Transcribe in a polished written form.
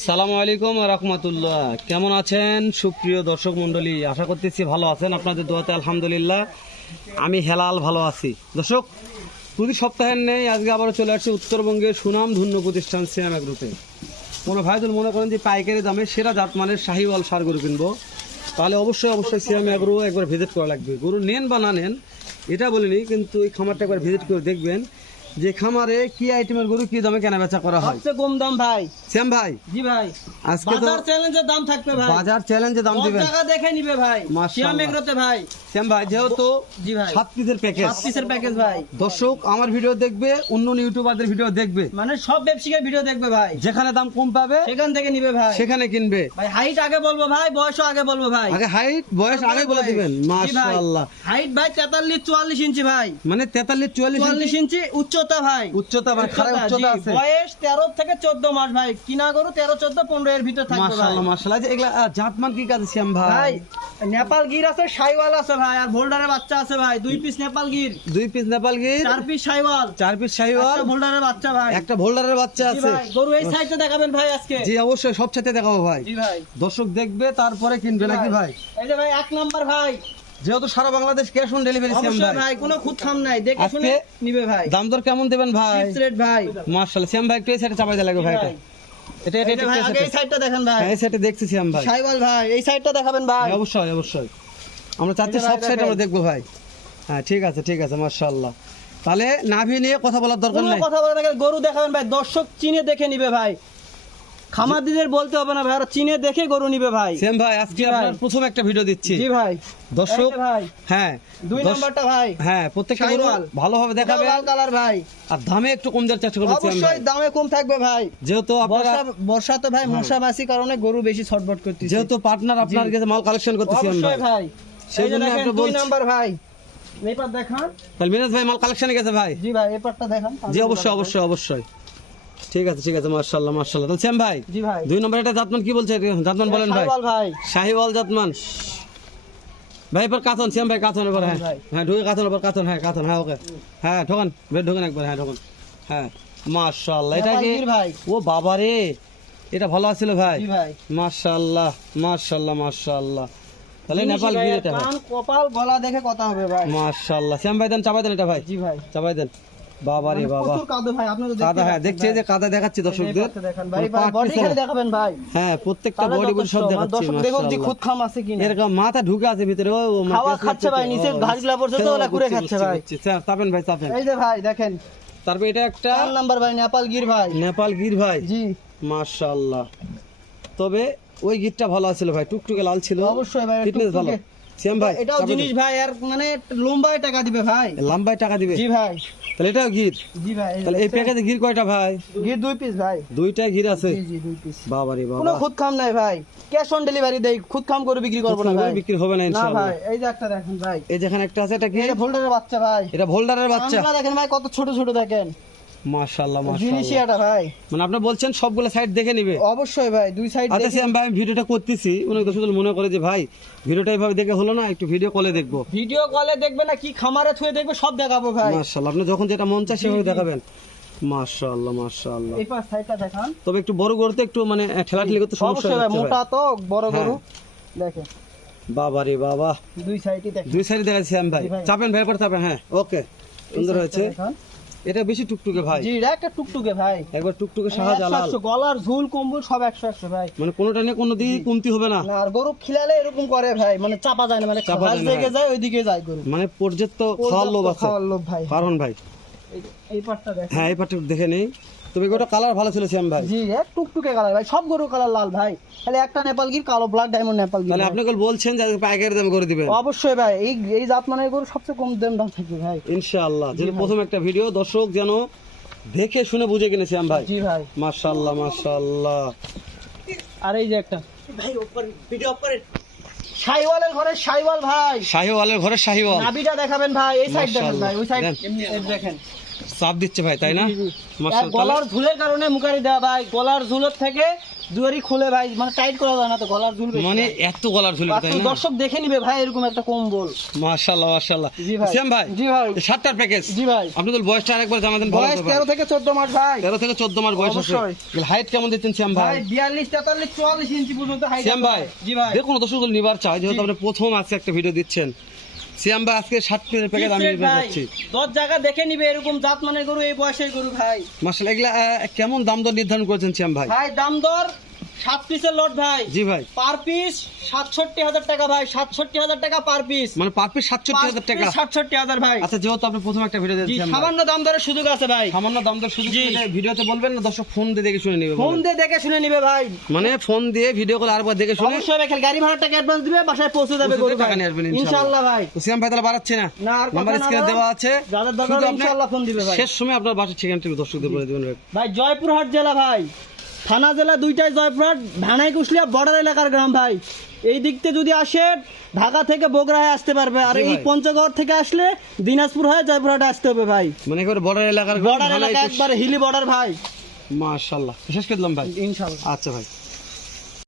সালামু আলাইকুম রাহমাতুল্লাহ। কেমন আছেন সুপ্রিয় দর্শক মণ্ডলী? আশা করতেছি ভালো আছেন, আপনাদের দোয়াতে আলহামদুলিল্লাহ আমি হেলাল ভালো আছি। দর্শক, প্রতি সপ্তাহের নেই আজকে আবারও চলে আসছে উত্তরবঙ্গের সুনাম ধন্য প্রতিষ্ঠান সিয়াম এগ্রোতে। কোনো ভাই যদি মনে করেন যে পাইকারি দামে সেরা জাতমানের শাহিওয়াল সার গরু কিনবো, তাহলে অবশ্যই সিয়াম এগ্রো একবার ভিজিট করা লাগবে। গরু নেন বা না নেন এটা বলিনি, কিন্তু এই খামারটা একবার ভিজিট করে দেখবেন যে খামারে কি আইটেমের গরু কি দামে কেনা বেচা করা হয়। সবচেয়ে কম দাম ভাই। শ্যাম ভাই, জি ভাই, আজকে তো বাজার চ্যালেঞ্জের দাম থাকবে ভাই। বাজার চ্যালেঞ্জে দাম দিবেন, টাকা দেখে নিবে ভাই মাশাআল্লাহ। সিয়াম এগ্রোতে ভাই। শ্যাম ভাই, যেহেতু জি ভাই, 7 পিসের প্যাকেজ, 7 পিসের প্যাকেজ ভাই। দর্শক আমার ভিডিও দেখবে, অন্য ইউটিউবারদের ভিডিও দেখবে, মানে সব ব্যবসায়ীর ভিডিও দেখবে ভাই। যেখানে দাম কম পাবে সেখান থেকে নিবে ভাই, সেখানে কিনবে ভাই। হাইট আগে বলবো ভাই, বয়সও আগে বলবো ভাই। আগে হাইট বয়স আগে বলে দিবেন। জি ভাই, মাশাআল্লাহ। হাইট ভাই 43-44 ইঞ্চি ভাই, মানে 43-44 ইঞ্চি উচ্চতা ভাই। উচ্চতা ভাই, খারাপ উচ্চতা জি, আছে। বয়স 13 থেকে 14 মাস ভাই। কিনা গরু 13-14-15 এর ভিতর থাকবে ভাই। মাশাআল্লাহ মাশাআল্লাহ। যে এগুলা জাতমান কি কাজ শ্যাম ভাই ভাই? নেপাল গির আছে, শাইওয়াল আছে ভাই, আর ভোল্ডারের বাচ্চা আছে ভাই। 2 piece Nepal Gir, 2 piece Nepal Gir, 4 piece Sahiwal, 4 piece Sahiwal, একটা ভোল্ডারের বাচ্চা ভাই। একটা ভোল্ডারের বাচ্চা জি আছে। ভাই, গরু এই সাইডে দেখাবেন ভাই আজকে। জি অবশ্যই, সব সাথে দেখাবো ভাই। জি ভাই, দর্শক দেখবে তারপরে কিনবে নাকি ভাই? এই যে ভাই 1 নাম্বার ভাই। যেহেতু সারা বাংলাদেশ ক্যাশ অন ডেলিভারি শ্যাম অবশ্যই ভাই, ভাই, কোনো খুদ খাম নাই, দেখে শুনে আজকে নিবে ভাই। দাম দর কেমন দেবেন ভাই? ফিক্স রেট ভাই। মাশাআল্লাহ। শ্যাম ভাই একটু এই সাইডে চাপাই দিয়ে লাগবে ভাই। এটা এই যে ভাই আগে এই সাইডটা দেখেন ভাই। এই সাইডে দেখছি শ্যাম ভাই। শাইওয়াল ভাই, এই সাইডটা দেখাবেন ভাই। হ্যাঁ, অবশ্যই আমরা চাচ্ছি এই যে ভাই সব সাইড দেখেন। আমরা দেখবো ভাই। হ্যাঁ ঠিক আছে মাশাআল্লাহ। তাহলে নাভি নিয়ে কথা বলার দরকার কোনো নাই। কথা বলেন না, গরু দেখাবেন ভাই। দর্শক চিনে দেখে নিবে ভাই, খামারদিদের বলতে হবে না ভাই, আর চিনে দেখে গরু নিবে ভাই। শ্যাম ভাই, আজকে জি ভাই। আপনার প্রথম একটা ভিডিও দিচ্ছি জি ভাই, দর্শক। এই যে ভাই হ্যাঁ 2 নাম্বারটা ভাই। হ্যাঁ, প্রত্যেকটা গরু শাহিওয়াল। ভালোভাবে দেখাবে লাল কালার ভাই। আর দামে একটু কম দেওয়ার চেষ্টা করবেন শ্যাম ভাই। অবশ্যই দামে কম থাকবে ভাই। যেহেতু আপনারা বর্ষা তো ভাই মশা মাছি কারণে গরু বেশি ছটফট করতেছে। যেহেতু পার্টনার আপনার কাছে মাল কালেকশন করতেছি অবশ্যই ভাই, ভাই, সেই এই যে জন্য দেখেন আপনি 2 বলছি। নাম্বার ভাই। এইবার দেখান। তাহলে মিরাজ ভাই মাল কালেকশনে গেছে ভাই? জি ভাই, এই পাটটা দেখান। জি অবশ্যই। ঠিক আছে মাশাআল্লাহ। তাহলে শ্যাম ভাই, জি ভাই, 2 নম্বর এটা জাতমান কি বলছে? জাতমান বলেন ভাই। শাইওয়াল ভাই। শাহিওয়াল জাতমান ভাই। এবার কাতন শ্যাম ভাই, কাতন এবার। হ্যাঁ ভাই। হ্যাঁ, ঢুকে কাতন এবার, কাতন। হ্যাঁ কাতন, হ্যাঁ ওকে। হ্যাঁ ঢোকান বের, ঢোকান একবার। হ্যাঁ ঢোকান। হ্যাঁ মাশাআল্লাহ। এটা নেপাল কি গির ভাই। ও বাবা রে, এটা ভালো আছিল ভাই। জি ভাই, মাশাআল্লাহ। তাহলে নেপাল গির এটা ভাই। কান কপাল গলা দেখে কথা হবে ভাই। মাশাআল্লাহ। শ্যাম ভাই দেন, চাপাই দেন এটা ভাই, জি ভাই, চাপাই দেন। বাবা রে বাবা, প্রচুর কাদো ভাই, আপনারা দেখতে কাদা। হ্যাঁ পাচ্ছেন দেখছি, এই যে কাদা দেখাচ্ছি দর্শকদের। দেখেন ভাই, পাট বডি পিছনে। খালি দেখাবেন ভাই। হ্যাঁ প্রত্যেকটা তাহলে বডি যথেষ্ট, সব মানে দেখাচ্ছি। দর্শক দেখুন যে খুদ মাশাআল্লাহ। খাম আছে কিনা। এরকম মাথা ঢুকে আছে ভিতরে। ও খাওয়া খাচ্ছে ভাই, নিচের ঘাসগুলা পর্যন্ত ওলা ঘুরে খাচ্ছে ভাই। চাপেন ভাই, চাপেন। এই যে ভাই দেখেন তারপর এটা একটা 4 নাম্বার ভাই, নেপাল গির ভাই। নেপাল গির ভাই। জি মাশাআল্লাহ। তবে ওই গিরটা ভালো আছিল ভাই, টুকটুকে লাল ছিল। অবশ্যই ভাই, ফিটনেস ভালো। টুকটুকে। শ্যাম ভাই এটাও জিনিস ভাই, আর মানে লম্বায় টাকা দিবে ভাই। লম্বায় টাকা দিবে। জি ভাই, তাহলে এটাও গির। জি ভাই। তাহলে এই প্যাকেজে গির কয়টা ভাই? গির 2 পিস ভাই। 2টা গির আছে। জি 2 পিস। বাবা রে কোনো বাবা, খুদ খাম নাই ভাই, ক্যাশ অন ডেলিভারি দেই। খুদ খাম করে বিক্রি করব না ভাই, বিক্রি হবে না না ইনশাআল্লাহ। ভাই। এই যে একটা দেখেন ভাই, এই যেখানে একটা আছে, এটা কি? এই যে ভোল্ডারের বাচ্চা ভাই। এটা ভোল্ডারের বাচ্চা। কানগুলা দেখেন ভাই, কত ছোট ছোট দেখেন। মাশাআল্লাহ জিনিসই এটা ভাই। মানে আপনি বলছেন সবগুলো সাইড দেখে নিবে? অবশ্যই ভাই, 2 সাইড আচ্ছা দেখে। শ্যাম ভাই, আমি ভিডিওটা করতেছি, অনেক দর্শক মনে করে যে ভাই ভিডিওটা এইভাবে দেখে হলো না, একটু ভিডিও কলে দেখবো। ভিডিও কলে দেখবে না, কি খামারে থুয়ে দেখবে, সব দেখাবো ভাই। মাশাআল্লাহ। আপনি যখন যেটা মন চায় সেভাবে দেখাবেন। মাশাআল্লাহ। এই পাশ সাইডটা দেখান। তবে একটু বড় গরুতে একটু মানে ঠেলাঠেলি করতে সমস্যা অবশ্যই ভাই, হচ্ছে মোটা ভাই। তো বড় গরু। হ্যাঁ। দেখেন বাবা রে বাবা, 2 সাইডই দেখেন। 2 সাইড দেখাচ্ছি শ্যাম ভাই। জি ভাই। চাপেন ভাই, পর চাপেন। হ্যাঁ ওকে, সুন্দর হয়েছে। দেখান। এটা বেশি টুকটুকে ভাই, জি, এটা একটা টুকটুকে ভাই। একবার টুকটুকে শাহজালাল। 100 গলার ঝুল কম্বল সব 100 ভাই। মানে কোনোটা নিয়ে কোনো দিকে কমতি হবে না। না, আর গরু খিলালে এরকম করে ভাই, মানে চাপা যায় না, মানে চাপা ঘাস যায় না, দিকে যায় ওইদিকে যায় গরু। মানে পর্যাপ্ত খাওয়ার লোভ আছে। খাওয়ার লোভ ভাই। কারণ ভাই এই পাটটা দেখেন। হ্যাঁ, এই পাটটা দেখে নেই। তবে ওটা কালার ভালো ছিল শ্যাম ভাই। জি, এক টুকটুকে কালার ভাই, সব গরু কালার লাল ভাই। খালি একটা নেপাল গির কালো, ব্ল্যাক ডায়মন্ড নেপাল গির। তাহলে আপনি বলছেন যে পাইকারি দামে করে দিবেন? অবশ্যই ভাই, এই জাত মানের গরু সবচেয়ে কম দাম থাকবে ভাই। ইনশাআল্লাহ। যেহেতু প্রথম একটা ভিডিও, দর্শক যেন দেখে শুনে বুঝে কিনে শ্যাম ভাই। জি ভাই। মাশাআল্লাহ। আর এই যে একটা ভাই, উপর ভিডিও অফ করেন। শাইওয়ালের ঘরে শাইওয়াল ভাই। শাহিওয়ালের ঘরে শাহিওয়াল। নাভিটা দেখাবেন ভাই, এই সাইড দেখেন ভাই, ওই সাইড দেন। দেখেন। চাপ দিচ্ছে ভাই, তাই না? জি, জি। মাশাআল্লাহ। গলার ঝুলের কারণে মুখারি দেওয়া ভাই, গলার ঝুলের থেকে দুয়ারি খুলে ভাই মানে টাইট করা যায় না তো গলার ঝুল বেশি মানে ভাই। এত গলার ঝুল আর তাই তো না? দর্শক দেখে নিবে ভাই এরকম একটা কম্বল। মাশাআল্লাহ মাশাআল্লাহ। জি ভাই। সিয়াম ভাই, জি ভাই। এই 7টার প্যাকেজ। জি ভাই। আপনাদের বয়সটা আরেকবার জানাতেন ভালো বয়স হতো ভাই। 13 থেকে 14 মাস ভাই। 13 থেকে 14 মাস বয়স আছে। অবশ্যই। হাইট কেমন দিচ্ছেন সিয়াম ভাই ভাই? 42 43 44 ইঞ্চি পর্যন্ত হাইট। সিয়াম ভাই, জি ভাই। দেখুন দর্শকগুলো নিবার চাই যেহেতু আপনি প্রথম আজকে একটা ভিডিও দিচ্ছেন। সিয়াম ভাই আজকে 60 পিসের প্যাকেজ আমি Fixed নিবার ভাই। যাচ্ছি। 10 জায়গা দেখে নিবে এরকম জাত মানের গরু এই বয়সের গরু ভাই। মাশাআল্লাহ, এগুলা কেমন দাম দর নির্ধারণ করেছেন সিয়াম ভাই? ভাই দাম দর 7 পিসের লট ভাই। জি ভাই। পার পিস ৬৭,০০০ টাকা ভাই, ৬৭,০০০ টাকা পার পিস। মানে পার পিস 67,000 টাকা। ৬৭,০০০ ভাই। আচ্ছা, যেহেতু আপনি প্রথম একটা ভিডিও জি দিয়েছেন সামান্য দাম দরের সুযোগ আছে ভাই। সামান্য দাম দর শুধু জি। ভিডিওতে বলবেন না, দর্শক ফোন দিয়ে দেখে শুনে নেবে? ফোন বলেন। দিয়ে দেখে শুনে নিবে ভাই। মানে ফোন দিয়ে ভিডিও কল আরেকবার দেখে শুনে অবশ্যই ভাই, খালি গাড়ি ভাড়ার টাকা অ্যাডভান্স দিবে, বাসায় পৌঁছে যাবে পৌঁছে গরু দিয়ে টাকা ভাই। নিয়ে আসবেন ইনশাআল্লাহ ভাই। তো সিয়াম ভাই তাহলে বাড়াচ্ছে না, না, আর কথা নাম্বার না স্ক্রিনে বাড়ান। দেওয়া আছে। যাদের দরকার শুধু আপনি ইনশাআল্লাহ ফোন দিবে ভাই। শেষ সময় আপনার বাসার ঠিকানাটা দর্শকদের বলে দেবেন ভাই। ভাই জয়পুরহাট জেলা ভাই, থানা জেলা দুইটাই জয়পুরহাট, ভানাই কুশলিয়া বর্ডার এলাকার গ্রাম ভাই। এই দিক থেকে যদি আসে ঢাকা থেকে বগুড়া হয়ে আসতে পারবে, আর জি এই ভাই। পঞ্চগড় থেকে আসলে দিনাজপুর হয়ে জয়পুরহাটে আসতে হবে ভাই। মানে একেবারে বর্ডার এলাকার বর্ডার এলাকা একবার হিলি বর্ডার ভাই। মাশাআল্লাহ, শেষ করে দিলাম ভাই। ইনশাআল্লাহ। আচ্ছা ভাই।